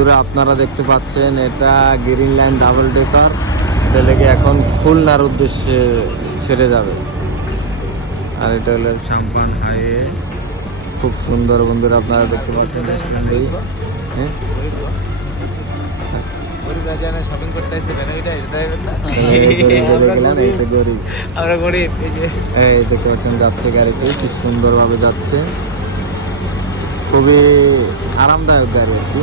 বন্ধুরা আপনারা দেখতে পাচ্ছেন এটা গ্রিন লাইন ডাবল ডেকার, এটা লেগে এখন খুলনার উদ্দেশ্যে ছেড়ে যাবে। আর এটা হলো সাম্পান হাইওয়ে, খুব সুন্দর বন্ধুরা আপনারা দেখতে পাচ্ছেন রেস্টুরেন্টে। হ্যাঁ এই দেখতে পাচ্ছেন যাচ্ছে গাড়িতে, কি সুন্দরভাবে যাচ্ছে, খুবই আরামদায়ক গাড়ি আর কি।